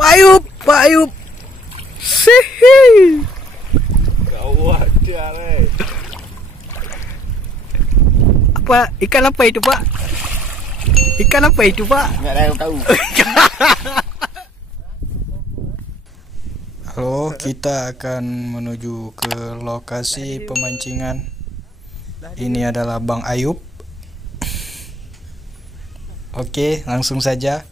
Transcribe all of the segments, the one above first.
Pak Ayub. Sihi. Gawat dia ni. Apa ikan apa itu, Pak? Ikan apa itu, Pak? Enggak tahu. Halo, kita akan menuju ke lokasi pemancingan. Ini adalah Bang Ayub. Oke, langsung saja.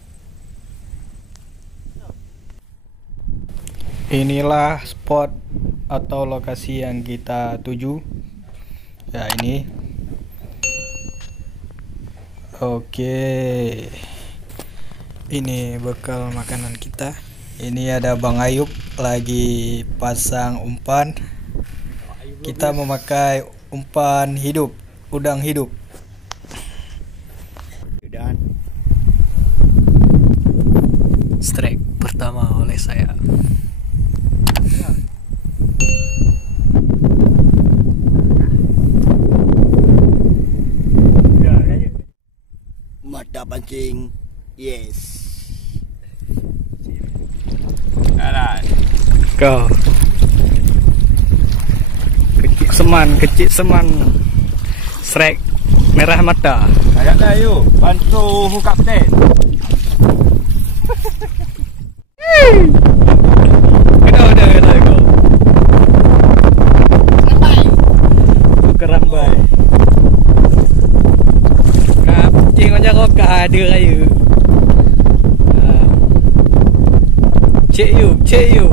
Inilah spot atau lokasi yang kita tuju. Ya, ini. Oke. Ini bekal makanan kita. Ini ada Bang Ayub lagi pasang umpan. Kita memakai umpan hidup, udang hidup. Dan strike pertama oleh saya. Mata pancing. Yes. Kau kecil seman strike merah mata. Ayat dah yuk, bantu kapten. Kenapa dah kau? Rambai. Kerambai. Kapten macam kau ada raya. Cek you.